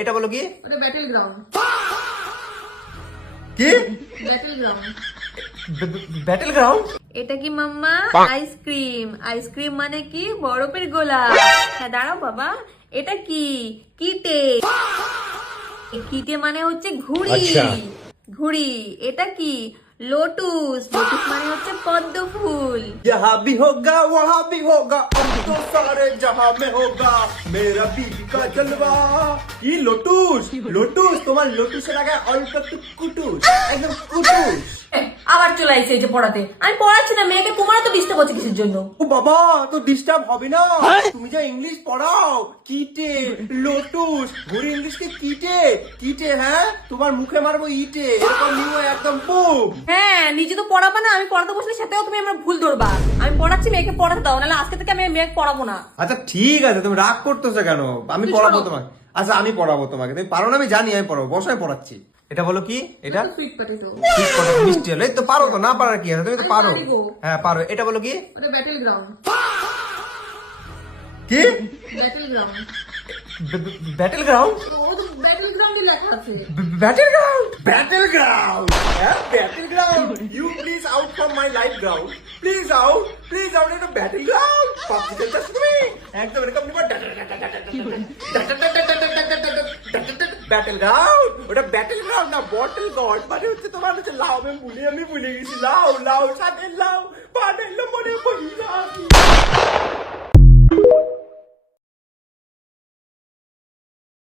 এটা বলো কি? ওটা ব্যাটেল গ্রাউন্ড। কি ব্যাটেল গ্রাউন্ড? Battle ground? এটা কি মাম্মা? আইসক্রিম। আইসক্রিম মানে কি? বরফের গোলা। হ্যাঁ দাঁড়াও বাবা, এটা কি? কিটে। কিটে মানে হচ্ছে ঘুড়ি। ঘুড়ি। এটা কি? লোটুস। লোটুস মানে হচ্ছে পদ্ম ফুল। यहाँ भी होगा वहाँ भी होगा अब तो सारे जहाँ में होगा मेरा बीबी का जलवा। কি লোটুস? লোটুস তোমার লোটুসের আগে অল্প একটু কুটুস, একদম কুটুস। আবার চলে আসছে এই যে পড়াতে। আমি পড়াচ্ছি না মেয়েকে, তোমার তো ডিস্টার্ব হচ্ছে কিসের জন্য? ও বাবা, তো ডিস্টার্ব হবে না। তুমি যা ইংলিশ পড়াও, কিটে লোটুস ঘুরি ইংলিশকে কিটে কিটে, হ্যাঁ তোমার মুখে মারবো ইটে, এরকম নিও একদম বুম। হ্যাঁ নিজে তো পড়াবা না, আমি পড়াতে বসলে সেটাও তুমি আমার ভুল ধরবা। আমি পড়াচ্ছি, মেয়েকে পড়াতে দাও, নাহলে আজকে থেকে আমি মেয়েকে পড়াবো না। আচ্ছা ঠিক আছে, তুমি রাগ করতেছো কেন? আমি তুই পড়াবো শোনো। তোমাকে। আচ্ছা আমি পড়াবো তোমাকে, তুমি পারো না আমি জানি, আমি পড়াবো, বসায় পড়াচ্ছি। এটা বলো কি? এটা সুইট পটেটো। ঠিক কথা, মিষ্টি হলো। এই তো পারো, তো না পারার কি আছে, তুমি তো আমি পারো। পারিগো। হ্যাঁ পারো। এটা বলো কি? ওটা ব্যাটেল গ্রাউন্ড। কি ব্যাটেল গ্রাউন্ড? Battle ground? ও তো ব্যাটেল গ্রাউন্ডে লেখা আছে। Battle ground? ব্যাটেল গ্রাউন্ড, হ্যাঁ battle ground. You please out from my life ground, please out, please out. এটা ব্যাটেল গ্রাউন্ড, পাবজি খেলতেছ তুমি একদম এরকম নিবা। ব্যাটেল গ্রাউন্ড, ওটা ব্যাটেল গ্রাউন্ড না বটল গড, মানে হচ্ছে তোমার হচ্ছে লাউ। আমি ভুলে গেছি, লাউ লাউ সাথে লাউ বানাইলো মনে পড়ি।